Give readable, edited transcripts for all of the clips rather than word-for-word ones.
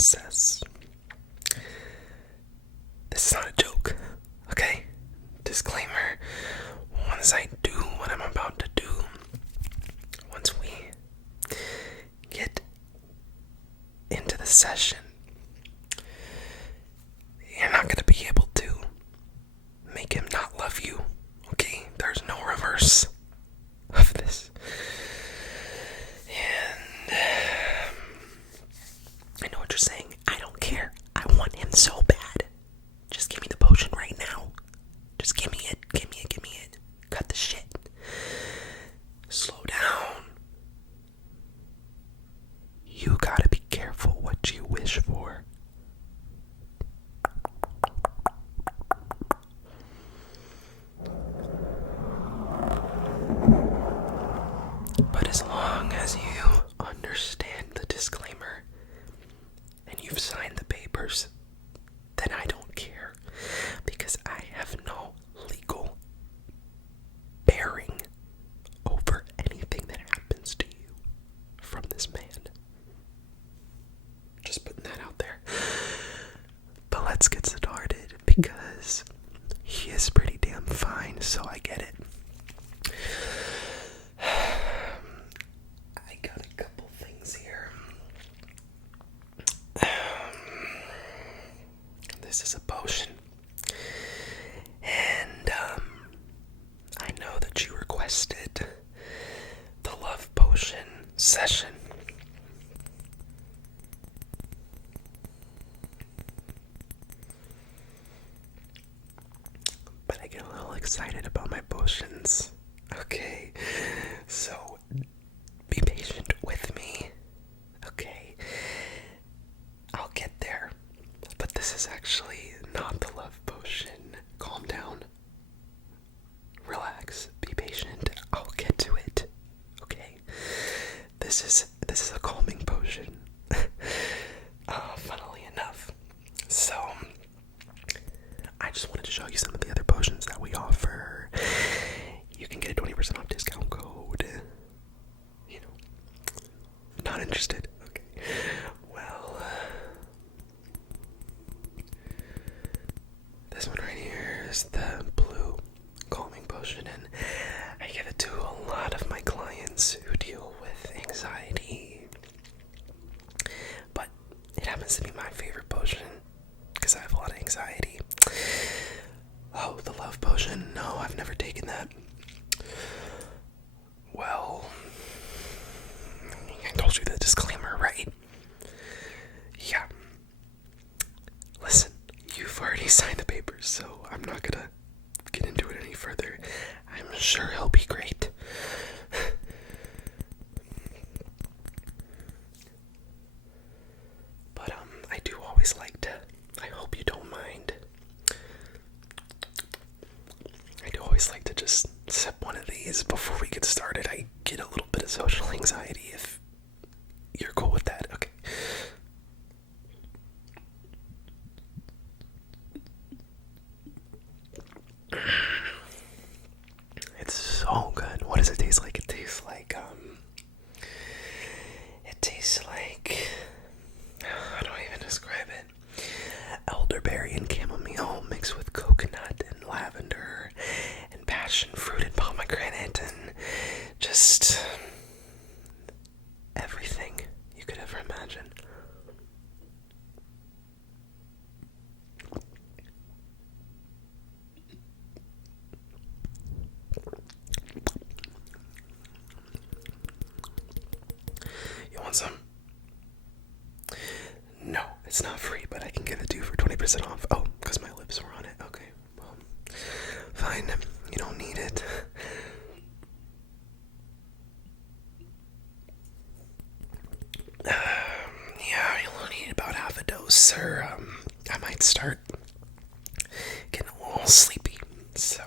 process. This is not a joke, okay? Disclaimer, once I do what I'm about to do, once we get into the session, you're not going to be able to make him not love you, okay? There's no reverse of this. And I know what you're saying. I don't care. I want him so bad. Just give me the potion right now. Just give me it. Give me it. Give me it. Cut the shit. Slow down. You gotta be careful what you wish for. But as long as you understand the disclaimer and you've signed the papers, then I don't care, because I have no legal bearing over anything that happens to you from this man. Just putting that out there. But let's get started, because he is pretty damn fine, so I get it. I got a couple things here. This is a potion. And I know that you requested the love potion session. But I get a little excited about my potions. Okay, so be patient with me. Okay, I'll get there. But this is actually not the love potion. Calm down. Relax. Be patient. I'll get to it. Okay. This is a calming potion. Funnily enough. So I just wanted to show you some of the other potions that we offer. You can get a 20% off discount code. You know. Not interested. Okay. Well, this one right here is the blue calming potion, and I give it to a lot of my clients who deal with anxiety. But it happens to be my favorite potion because I have a lot of anxiety. Oh, the love potion? No, I've never taken that. Well, I told you the disclaimer, right? Yeah. Listen, you've already signed the papers, so I'm not gonna get into it any further. I'm sure he'll be great. But I do always like to, I hope you don't mind, I do always like to just sip one of these before we get started. I get a little bit of social anxiety, if you're cool with that. Okay. It's so good. What does it taste like? It tastes like, how do I even describe it? Elderberry and chamomile mixed with coconut and lavender and passion fruit and pomegranate and just everything you could ever imagine. You want some? No, it's not free, but I can give it to you for 20% off. Oh, because my lips were on it. Okay, well, fine. You don't need it. Yeah, you'll only need about half a dose, or I might start getting a little sleepy. So.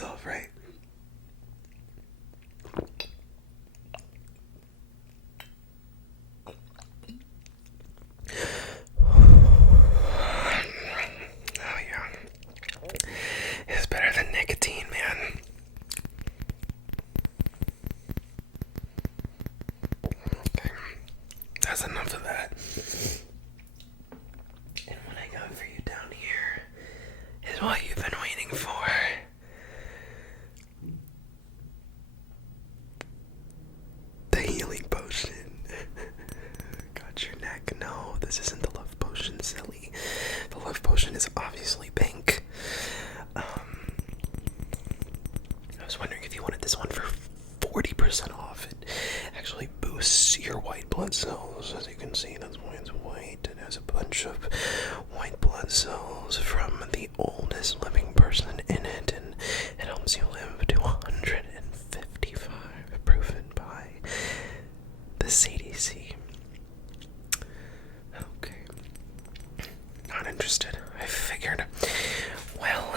myself, right? Oh yeah. It's better than nicotine, man. Okay. That's enough of that. And what I got for you down here is what you've been waiting for. The healing potion. Got your neck. No, this isn't the love potion, silly. The love potion is obviously pink. I was wondering if you wanted this one for 40% off. It actually boosts your white blood cells. As you can see, that's why it's white. It has a bunch of white blood cells from the oldest living person in it, and it helps you live to 155, proven by the CDC. Okay. Not interested. I figured. Well,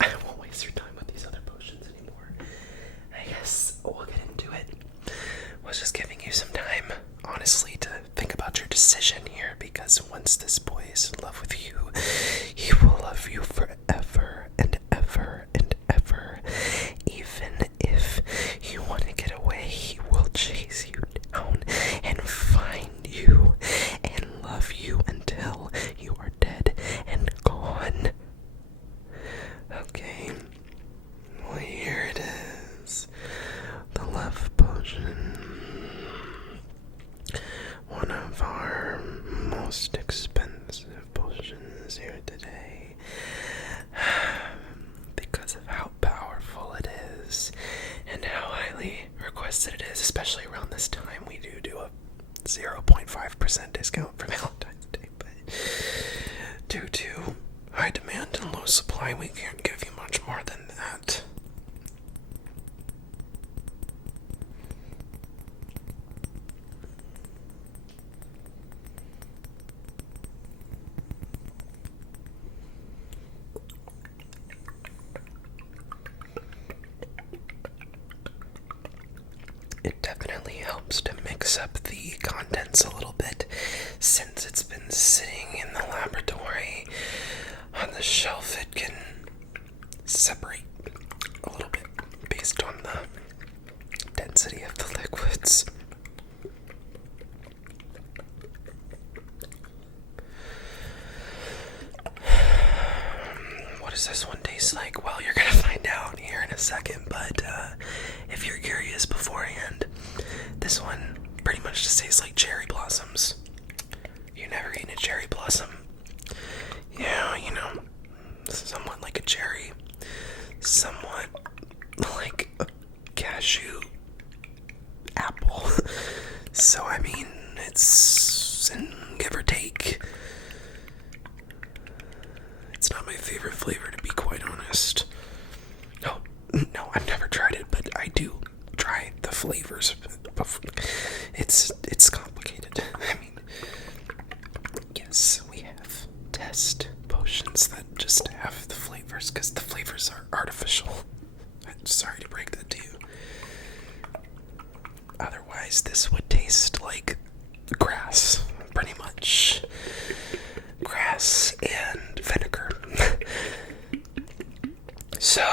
I won't waste your time with these other potions anymore. I guess we'll get into it. Was just giving you some time, honestly, to think about your decision here, because once this boy is in love with you, he will love you forever and ever and ever. Even if you want to get away, he will chase you down and find you and love you until you are dead and gone. Okay, well, here it is. The love potion. One of our most expensive potions here today. Because of how powerful it is and how highly requested it is, especially around this time, we do a 0.5% discount for Valentine's Day, but due to high demand and low supply, we can't give you much more than that. It definitely helps to mix up the contents a little bit, since it's been sitting in the laboratory on the shelf. It can separate a little bit based on the density of the liquids. What does this one taste like? Well, you're gonna find out here in a second, but if you're curious beforehand, this one pretty much just tastes like cherry blossoms. You never eaten a cherry blossom? Yeah, you know, somewhat like a cherry, somewhat like a cashew apple. So, I mean, it's give or take. It's not my favorite flavor, to be quite honest. No, I've never tried it, but I do try the flavors. It's complicated. I mean, yes, we have test potions that just have the flavors, because the flavors are artificial. I'm sorry to break that to you. Otherwise, this would taste like grass, pretty much. Grass and vinegar. So,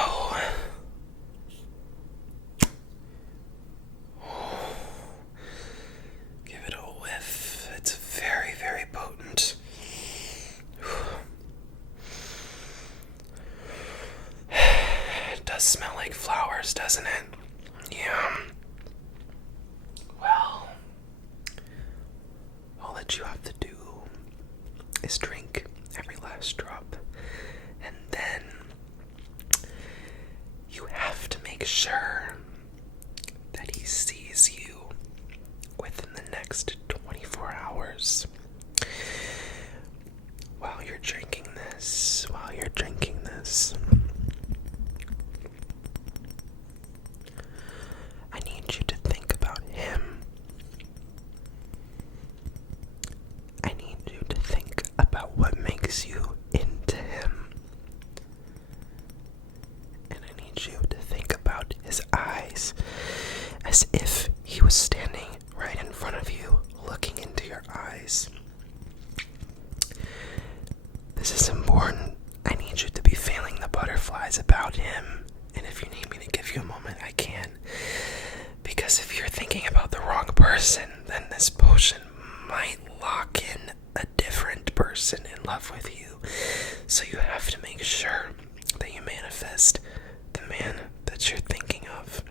give it a whiff. It's very, very potent. It does smell like flowers, doesn't it? Yeah. Well, all that you have to do is drink every last drop, and then you have to make sure that he sees you within the next 24 hours. While you're drinking this, I need you to think about him. I need you to think about what makes you into him. And I need you person in love with you. So you have to make sure that you manifest the man that you're thinking of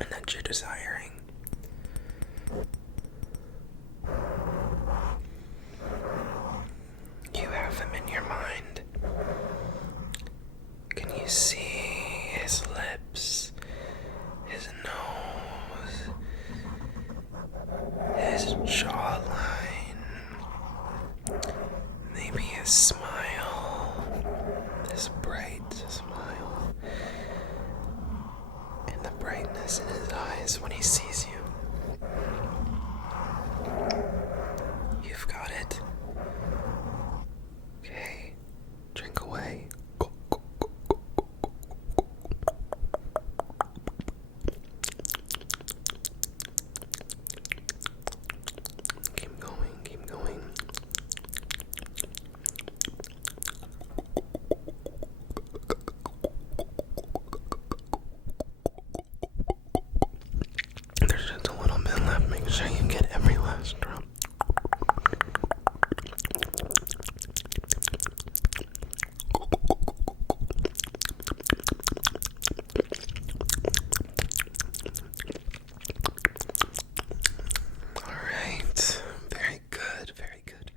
and that you're desiring. You have him in your mind. Can you see his lips, his nose, his jawline, maybe his smile, this bright smile, and the brightness in his eyes when he sees you? You've got it. Okay, drink away. Keep going, keep going. There's just a little bit left. Make sure you get every last drop. Alright. Very good, very good.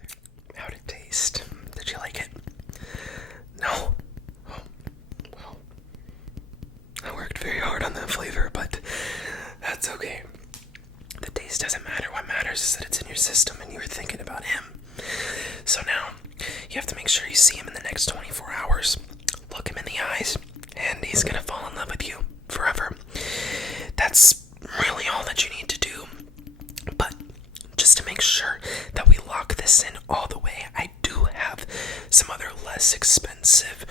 How'd it taste? Did you like it? No? Oh, well. I worked very hard on that flavor, but that's okay. The taste doesn't matter. What matters is that it's in your system and you were thinking about him. So now, you have to make sure you see him in the next 24 hours. Look him in the eyes, and he's gonna fall in love with you forever. That's really all that you need to do. But just to make sure that we lock this in all the way, I do have some other less expensive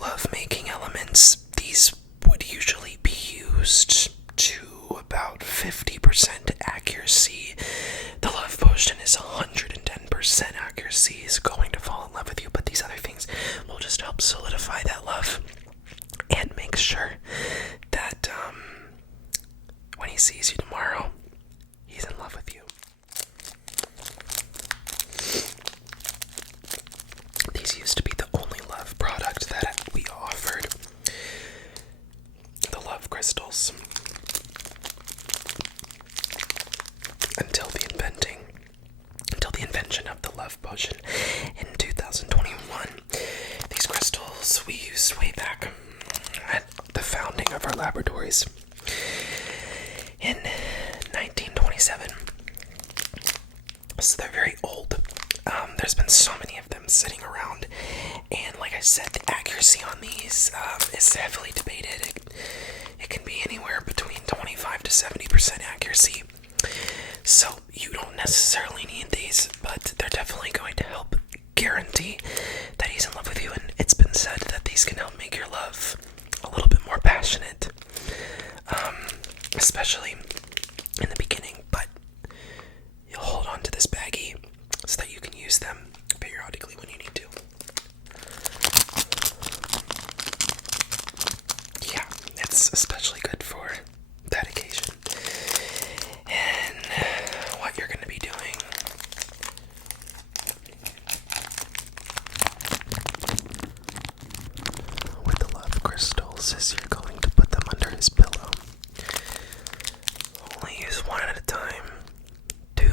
love-making elements. These would usually be used to about 50% accuracy. The love potion is 110% accuracy. He's going to fall in love with you, but these other things will just help solidify that love and make sure that when he sees you tomorrow, he's in love with you. These used to be the only love product that we offered. The love crystals. Until the invention of the love potion in 2021. These crystals we used way back at the founding of our laboratories in 1927. So they're very old. There's been so many of them sitting around, and like I said, the accuracy on these is heavily debated. It can be anywhere between 25 to 70% accuracy. So you don't necessarily need these, but they're definitely going to help guarantee that he's in love with you. And it's been said that these can help make your love a little bit more passionate, especially in the beginning. But you'll hold on to this baggie so that you can use them periodically when you need to. Yeah, it's especially good for that occasion. And what you're going to be doing with the love crystals is you're going to put them under his pillow. Only use one at a time. 2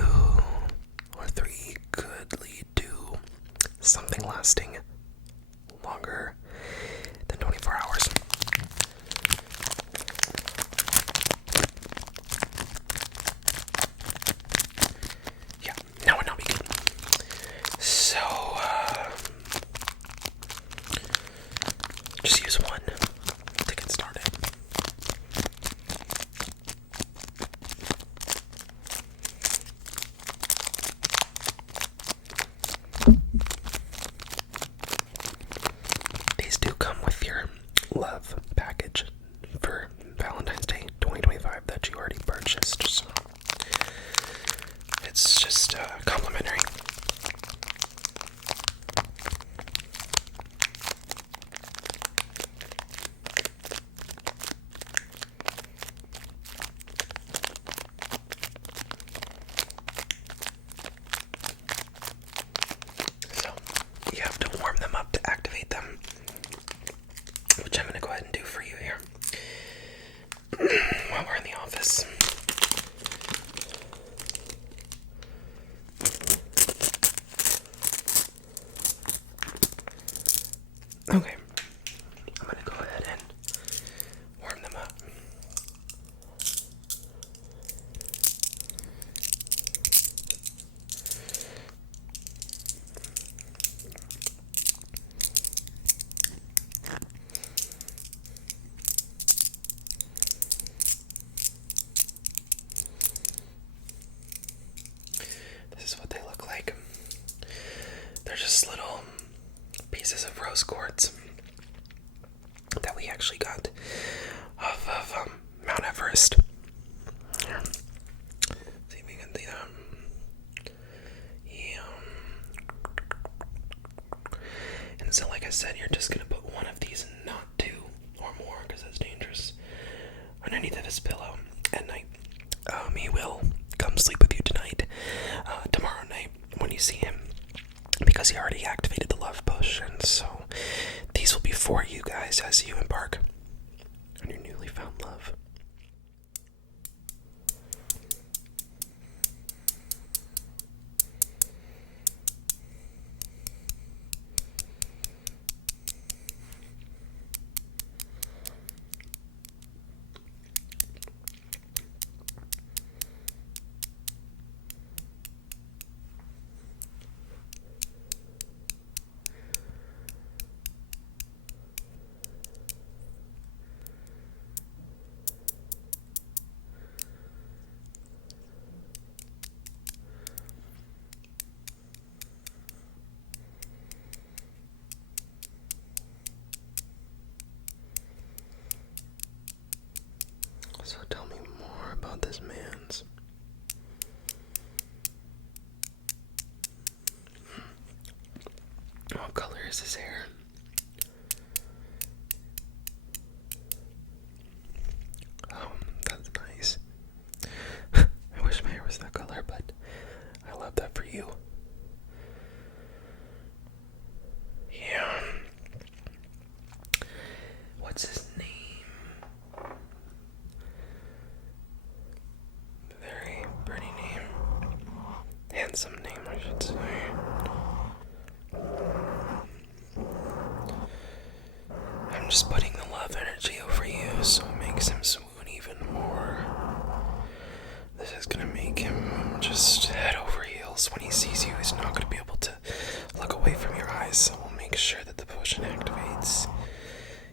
or 3 could lead to something lasting longer than 24 hours. Yeah, now we're not begin. So, just use one to get started. These do come with your love package for Valentine's Day 2025 that you already purchased. So it's just complimentary. So rose quartz that we actually got off of Mount Everest. Here. See if we can do that. Yeah. And so, like I said, you're just gonna put one of these, not two or more, because that's dangerous, underneath of his pillow at night. He will come sleep with you tonight, tomorrow night when you see him, because he already activated the love potion. So these will be for you guys as you embark on your newly found love. So tell me more about this man's. What color is his hair? Oh, that's nice. I wish my hair was that color, but I love that for you. Yeah. What's his name? Very pretty name. Handsome name, I should say. I'm just putting the love energy over you so it makes him swoon even more. This is gonna make him just head over heels. When he sees you, he's not gonna be able to look away from your eyes, so we'll make sure that the potion activates.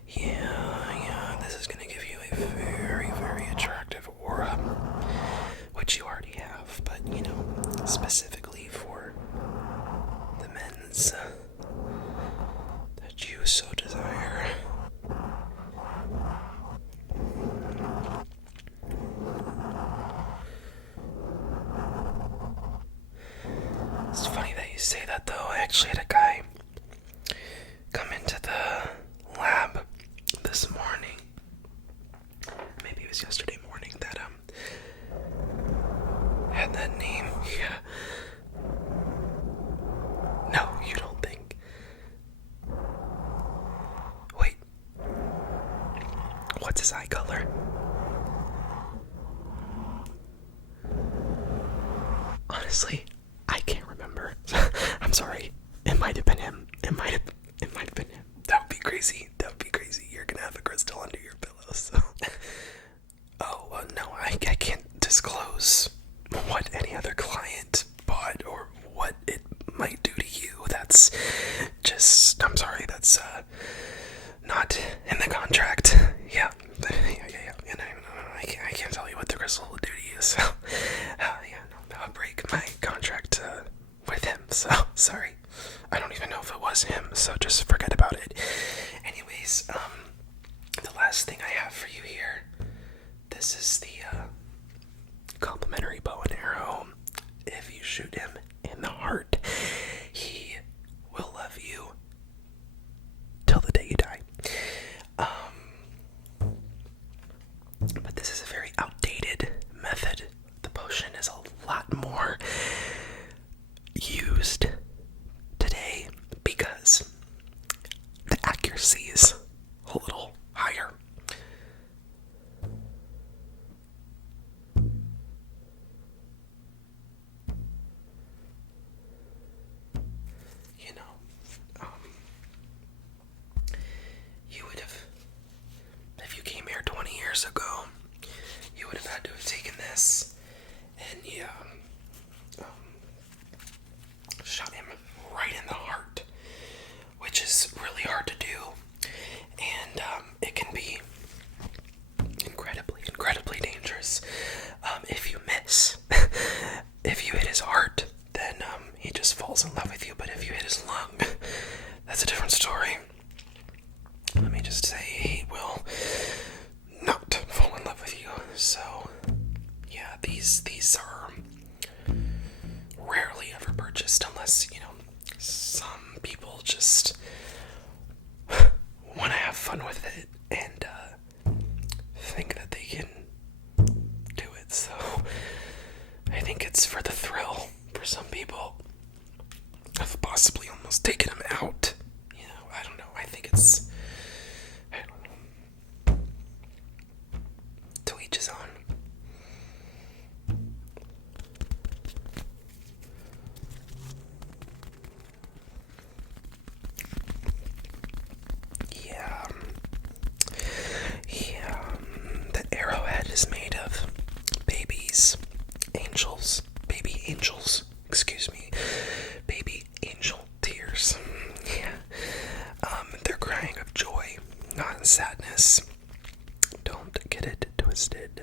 Yeah, this is gonna give you a very, very attractive aura, which you already have, but, specifically for the men's that you so desire. It's funny that you say that, though. I actually had a guy come into the lab this morning, maybe it was yesterday morning, that had that name. Yeah. No, you don't think. Wait. What's his eye color? Honestly, I can't remember. I'm sorry. It might have been him. It might have been him. That would be crazy. You're gonna have a crystal under your pillow, so. Oh, no, I can't disclose what any other client bought or what it might do to you. That's just, I'm sorry, that's not in the contract. Yeah. And I can't tell you what the crystal will do to you, so that would break my contract with him, so sorry. I don't even know if it was him, so just forget about it. Anyways, the last thing I have for you here, this is the complimentary bow and arrow. If you shoot him in the heart, he will love you till the day you die. But this is a very outdated method. The potion is a lot more used today because the accuracy is a little higher. You would have, if you came here 20 years ago, you would have had to have taken this and shot him right in the heart, which is really hard to do, and it can be incredibly dangerous if you miss. If you hit his heart, then he just falls in love with you, but if you hit his lung, that's that's a different story. Let me just say, he will not fall in love with you. So, yeah, these are rarely ever purchased unless, some people just want to have fun with it and think that they can do it. So, I think it's for the thrill for some people of possibly almost taking them out. I don't know. I think it's, I don't know. To each his own. Yeah. The arrowhead is made of baby angels, excuse me, baby angel tears. Yeah. They're crying of joy, not sadness. Don't get it twisted.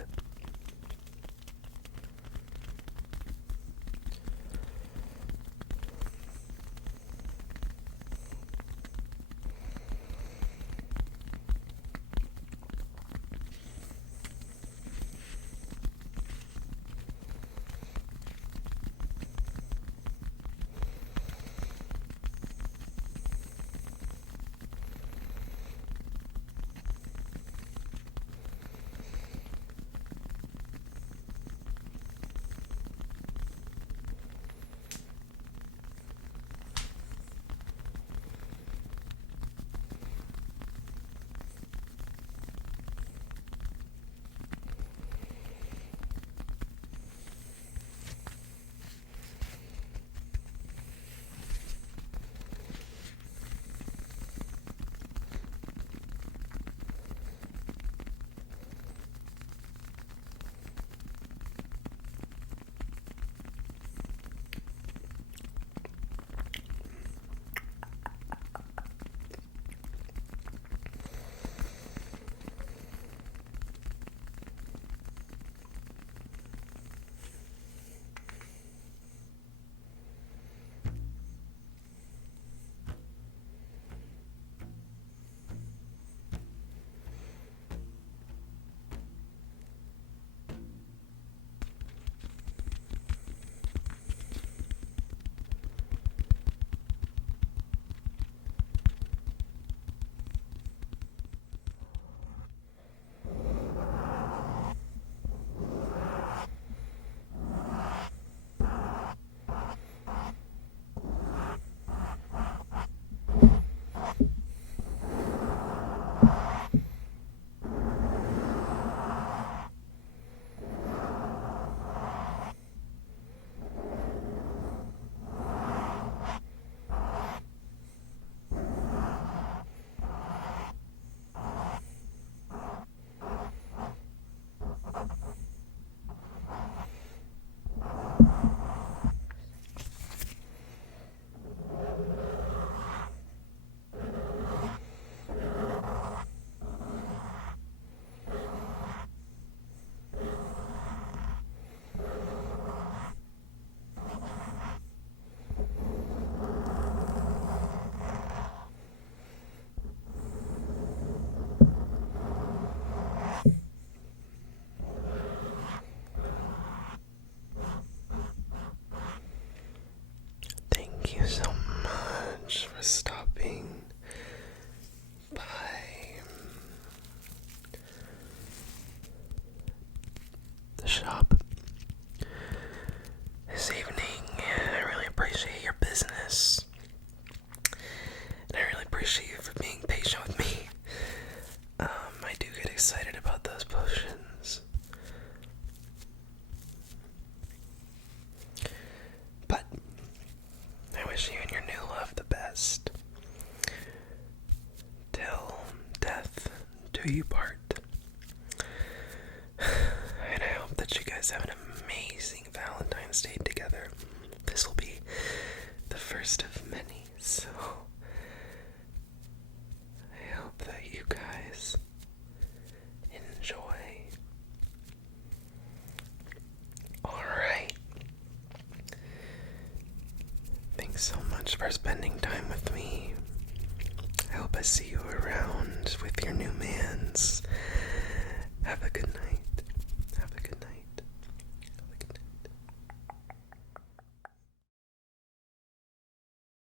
Thank you so much for stopping by. The shop this evening. I really appreciate your business. And I really appreciate you for being patient with me. I do get excited about those potions. But I wish you and your new love the best. Till death do you part. And I hope that you guys have an amazing Valentine's Day together. This will be the first of many, so I hope that you guys enjoy. Alright. Thanks so much for spending time with me. I hope I see you around with your new mans.